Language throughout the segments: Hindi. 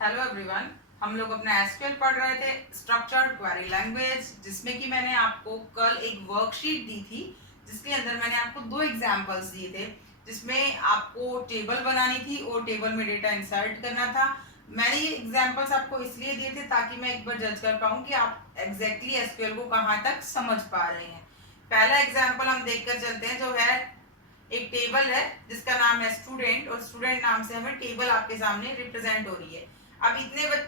हेलो एवरीवन, हम लोग अपना एसक्यूएल पढ़ रहे थे स्ट्रक्चर्ड क्वेरी लैंग्वेज, जिसमें कि मैंने आपको कल एक वर्कशीट दी थी जिसके अंदर मैंने आपको दो एग्जांपल्स दिए थे जिसमें आपको टेबल बनानी थी और टेबल में डेटा इंसर्ट करना था। मैंने ये एग्जांपल्स आपको इसलिए दिए थे ताकि मैं एक बार जज कर पाऊँ कि आप एग्जैक्टली एसक्यूएल को कहाँ तक समझ पा रहे हैं। पहला एग्जाम्पल हम देख कर चलते हैं, जो है एक टेबल है जिसका नाम है स्टूडेंट, और स्टूडेंट नाम से हमें टेबल आपके सामने रिप्रेजेंट हो रही है। अब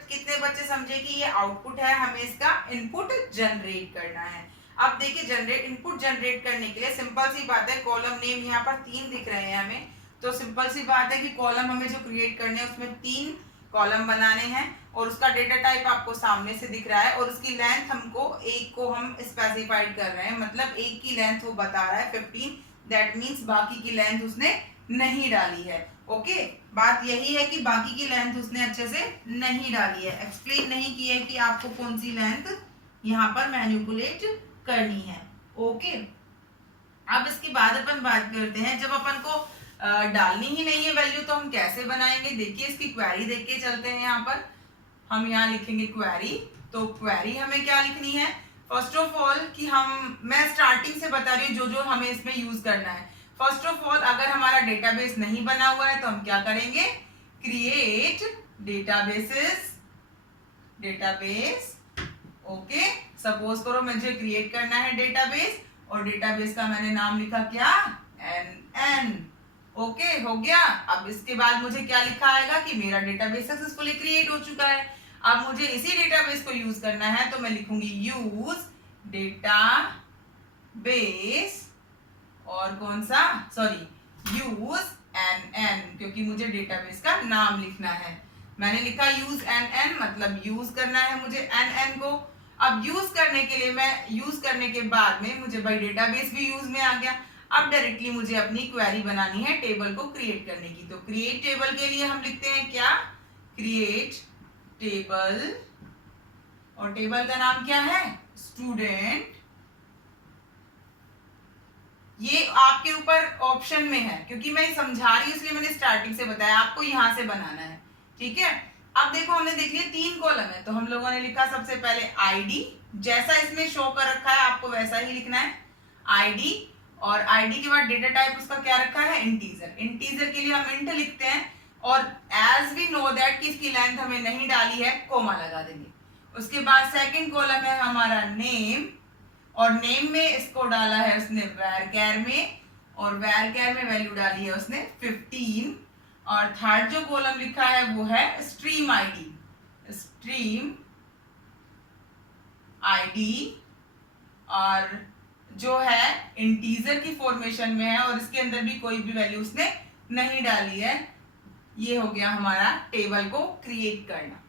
कितने बच्चे समझे कि ये आउटपुट है, हमें इसका इनपुट जनरेट करना है। अब देखिए, इनपुट जनरेट करने के लिए सिंपल सी बात है, कॉलम नेम यहाँ पर 3 दिख रहे हैं हमें, तो सिंपल सी बात है कि कॉलम हमें जो क्रिएट करने हैं उसमें 3 कॉलम बनाने हैं और उसका डेटा टाइप आपको सामने से दिख रहा है और उसकी लेंथ हमको एक को हम स्पेसिफाइड कर रहे हैं, मतलब एक की लेंथ वो बता रहा है 15, दैट मीन्स बाकी की लेंथ उसने नहीं डाली है। ओके, बात यही है कि बाकी की लेंथ उसने अच्छे से नहीं डाली है, एक्सप्लेन नहीं किया है कि आपको कौन सी लेंथ यहाँ पर मैनिपुलेट करनी है। ओके, अब इसके बाद अपन बात करते हैं, जब अपन को डालनी ही नहीं है वैल्यू तो हम कैसे बनाएंगे। देखिए, इसकी क्वेरी देख के चलते हैं। यहाँ पर हम यहाँ लिखेंगे क्वेरी, तो क्वेरी हमें क्या लिखनी है, फर्स्ट ऑफ ऑल कि मैं स्टार्टिंग से बता रही हूँ जो जो हमें इसमें यूज करना है। फर्स्ट ऑफ ऑल, अगर हमारा डेटाबेस नहीं बना हुआ है तो हम क्या करेंगे, क्रिएट डेटाबेस। ओके, सपोज करो मुझे क्रिएट करना है डेटाबेस और डेटाबेस का मैंने नाम लिखा क्या, एन। ओके, हो गया। अब इसके बाद मुझे क्या लिखा आएगा कि मेरा डेटाबेस सक्सेसफुली क्रिएट हो चुका है। अब मुझे इसी डेटाबेस को यूज करना है तो मैं लिखूंगी यूज डेटाबेस और कौन सा, सॉरी, यूज एन, क्योंकि मुझे डेटाबेस का नाम लिखना है। मैंने लिखा यूज एन, मतलब यूज करना है मुझे एन को। अब यूज करने के लिए यूज करने के बाद में मुझे भाई डेटाबेस भी यूज में आ गया। अब डायरेक्टली मुझे अपनी क्वेरी बनानी है टेबल को क्रिएट करने की, तो क्रिएट टेबल के लिए हम लिखते हैं क्या, क्रिएट टेबल, और टेबल का नाम क्या है, स्टूडेंट। ये आपके ऊपर ऑप्शन में है, क्योंकि मैं समझा रही हूँ इसलिए मैंने स्टार्टिंग से बताया, आपको यहां से बनाना है। ठीक है, अब देखो हमने देख लिया 3 कॉलम है, तो हम लोगों ने लिखा सबसे पहले आईडी, जैसा इसमें शो कर रखा है आपको वैसा ही लिखना है, आईडी। और आईडी के बाद डेटा टाइप उसका क्या रखा है, इंटीजर। इंटीजर के लिए हम इंट लिखते हैं और एज वी नो दैट कि इसकी लेंथ हमें नहीं डाली है, कोमा लगा देंगे। उसके बाद सेकंड कॉलम है हमारा नेम, और नेम में इसको डाला है उसने varchar में, और varchar में वैल्यू डाली है उसने 15। और थर्ड जो कॉलम लिखा है वो है स्ट्रीम आईडी, और जो है इंटीजर की फॉर्मेशन में है और इसके अंदर भी कोई भी वैल्यू उसने नहीं डाली है। ये हो गया हमारा टेबल को क्रिएट करना।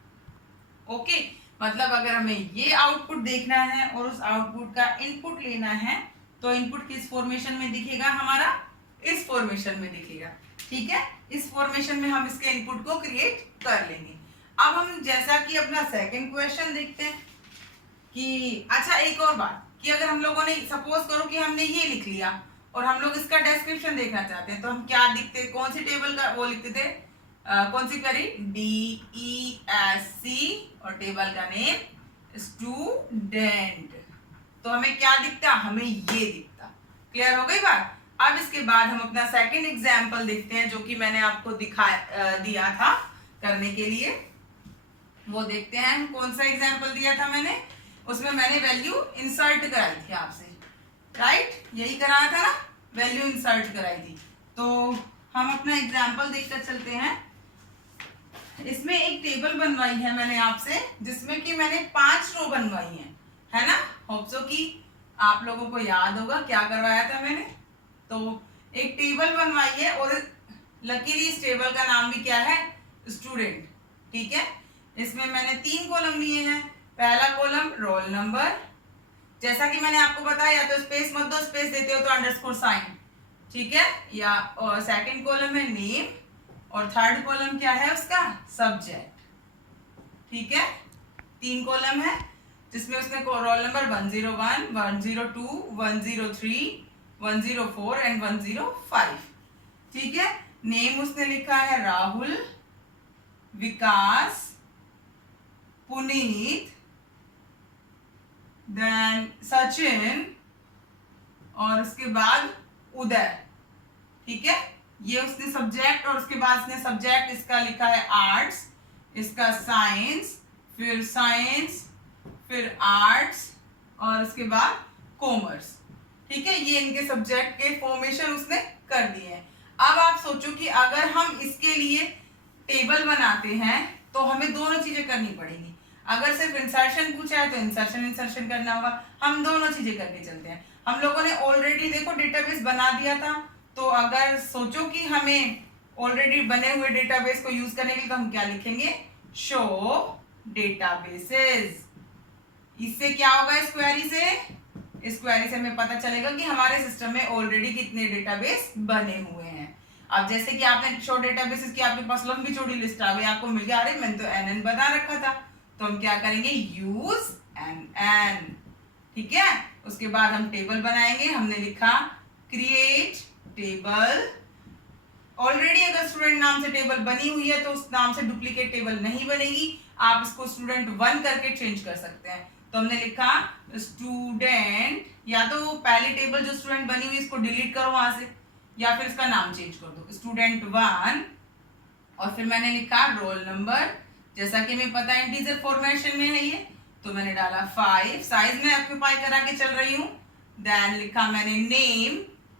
ओके, मतलब अगर हमें ये आउटपुट देखना है और उस आउटपुट का इनपुट लेना है तो इनपुट किस फॉर्मेशन में दिखेगा, हमारा इस फॉर्मेशन में दिखेगा। ठीक है, इस फॉर्मेशन में हम इसके इनपुट को क्रिएट कर लेंगे। अब हम जैसा कि अपना सेकंड क्वेश्चन देखते हैं कि अच्छा, एक और बात कि अगर हम लोगों ने सपोज करो कि हमने ये लिख लिया और हम लोग इसका डिस्क्रिप्शन देखना चाहते हैं, तो हम क्या लिखते, कौन सी टेबल का वो लिखते थे, कौन सी क्वेरी, DESC और टेबल का नेम स्टूडेंट, तो हमें क्या दिखता, हमें ये दिखता। क्लियर हो गई बात। अब इसके बाद हम अपना सेकंड एग्जाम्पल देखते हैं जो कि मैंने आपको दिया था करने के लिए। वो देखते हैं कौन सा एग्जाम्पल दिया था मैंने, उसमें मैंने वैल्यू इंसर्ट कराई थी आपसे, राइट, यही कराया था ना, वैल्यू इंसर्ट कराई थी। तो हम अपना एग्जाम्पल देखकर चलते हैं। इसमें एक टेबल बनवाई है मैंने आपसे, जिसमें कि मैंने 5 रो बनवाई है ना। होप सो कि आप लोगों को याद होगा क्या करवाया था मैंने। तो एक टेबल बनवाई है और लकीली इस टेबल का नाम भी क्या है, स्टूडेंट। ठीक है, इसमें मैंने 3 कॉलम लिए हैं। पहला कॉलम रोल नंबर, जैसा कि मैंने आपको बताया, या तो स्पेस मत दो, स्पेस देते हो तो अंडरस्कोर साइन, ठीक है, या और सेकंड कॉलम है नेम, और थर्ड कॉलम क्या है उसका, सब्जेक्ट। ठीक है, 3 कॉलम है जिसमें उसने रोल नंबर 101, 102, 103, 104 एंड 105। ठीक है, नेम उसने लिखा है राहुल, विकास, पुनीत, देन सचिन, और उसके बाद उदय। ठीक है, ये उसने सब्जेक्ट, और उसके बाद इसने सब्जेक्ट इसका लिखा है आर्ट्स, इसका साइंस, फिर आर्ट्स, और उसके बाद कॉमर्स। ठीक है, ये इनके सब्जेक्ट के फॉर्मेशन उसने कर दिए हैं। अब आप सोचो कि अगर हम इसके लिए टेबल बनाते हैं तो हमें दोनों चीजें करनी पड़ेगी। अगर सिर्फ इंसर्शन पूछा है तो इंसर्शन करना होगा। हम दोनों चीजें करके चलते हैं। हम लोगों ने ऑलरेडी देखो डेटाबेस बना दिया था, तो अगर सोचो कि हमें ऑलरेडी बने हुए डेटाबेस को यूज करने के लिए, तो हम क्या लिखेंगे, शो डेटाबेसेस। इससे क्या होगा, इस क्वेरी से हमें पता चलेगा कि हमारे सिस्टम में ऑलरेडी कितने डेटाबेस बने हुए हैं। अब जैसे कि आपने शो डेटाबेसेस की आपके पास लंबी चौड़ी लिस्ट आ गई, आपको मिल गया, अरे मैंने तो NN बना रखा था, तो हम क्या करेंगे, यूज NN। ठीक है, उसके बाद हम टेबल बनाएंगे। हमने लिखा क्रिएट टेबल। ऑलरेडी अगर स्टूडेंट नाम से टेबल बनी हुई है तो उस नाम से डुप्लीकेट टेबल नहीं बनेगी, आप इसको स्टूडेंट 1 करके चेंज कर सकते हैं। तो हमने लिखा स्टूडेंट, या तो पहली टेबल जो स्टूडेंट बनी हुई इसको डिलीट करो वहां से, या फिर इसका नाम चेंज कर दो, स्टूडेंट 1। और फिर मैंने लिखा रोल नंबर, जैसा कि हमें पता है इंटीजर फॉर्मेशन में है ये, तो मैंने डाला 5। साइज में ऑक्यूपाई करा के चल रही हूँ। देन लिखा मैंने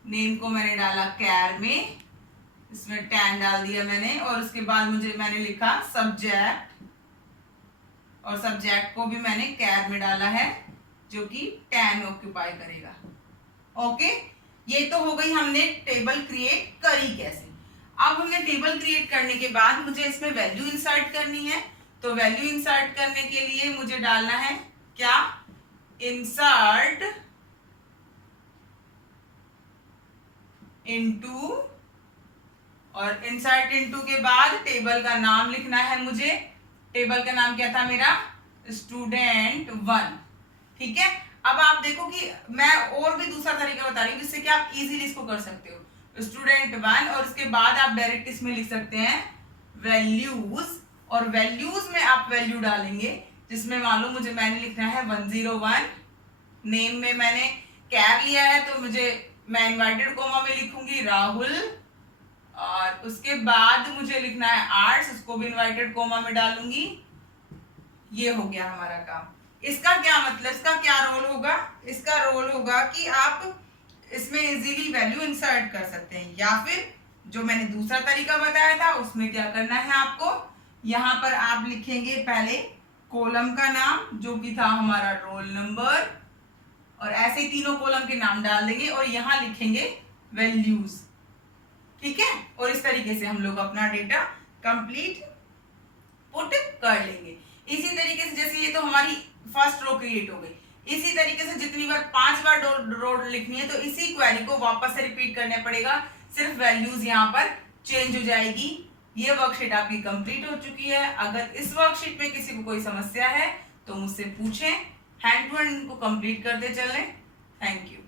नेम को मैंने डाला कैर में, इसमें 10 डाल दिया मैंने। और उसके बाद मैंने लिखा सब्जेक्ट, और सब्जेक्ट को भी मैंने कैर में डाला है, जो कि 10 ऑक्यूपाई करेगा। ओके, ये तो हो गई हमने टेबल क्रिएट करी कैसे। अब हमने टेबल क्रिएट करने के बाद मुझे इसमें वैल्यू इंसर्ट करनी है। तो वैल्यू इंसर्ट करने के लिए मुझे डालना है क्या, इंसर्ट इनटू, और इंसर्ट इनटू के बाद टेबल का नाम लिखना है मुझे। टेबल का नाम क्या था मेरा, स्टूडेंट 1। ठीक है, अब आप देखो कि मैं और भी दूसरा तरीका बता रही हूँ जिससे कि आप इजीली इसको कर सकते हो। स्टूडेंट 1, और उसके बाद आप डायरेक्ट इसमें लिख सकते हैं वैल्यूज, और वैल्यूज में आप वैल्यू डालेंगे, जिसमें मालूम मुझे मैंने लिखना है 101। नेम में मैंने कैर लिया है, तो मैं इन्वर्टेड कोमा में लिखूंगी राहुल, और उसके बाद मुझे लिखना है आर्ट्स, उसको भी इन्वर्टेड कोमा में डालूंगी। ये हो गया हमारा काम। इसका क्या मतलब, इसका क्या रोल होगा, इसका रोल होगा कि आप इसमें इजीली वैल्यू इंसर्ट कर सकते हैं, या फिर जो मैंने दूसरा तरीका बताया था उसमें क्या करना है आपको, यहाँ पर आप लिखेंगे पहले कॉलम का नाम जो कि था हमारा रोल नंबर, और ऐसे तीनों कॉलम के नाम डाल देंगे और यहाँ लिखेंगे वैल्यूज। ठीक है, और इस तरीके से हम लोग अपना डेटा कंप्लीट पुट कर लेंगे। इसी तरीके से जैसे ये तो हमारी फर्स्ट रो क्रिएट हो गई, इसी तरीके से जितनी बार 5 बार रो लिखनी है तो इसी क्वेरी को वापस से रिपीट करना पड़ेगा, सिर्फ वैल्यूज यहाँ पर चेंज हो जाएगी। ये वर्कशीट आपकी कंप्लीट हो चुकी है। अगर इस वर्कशीट में किसी को कोई समस्या है तो मुझसे पूछें, हैंड टू हैंड को कंप्लीट करते चलें। Thank you.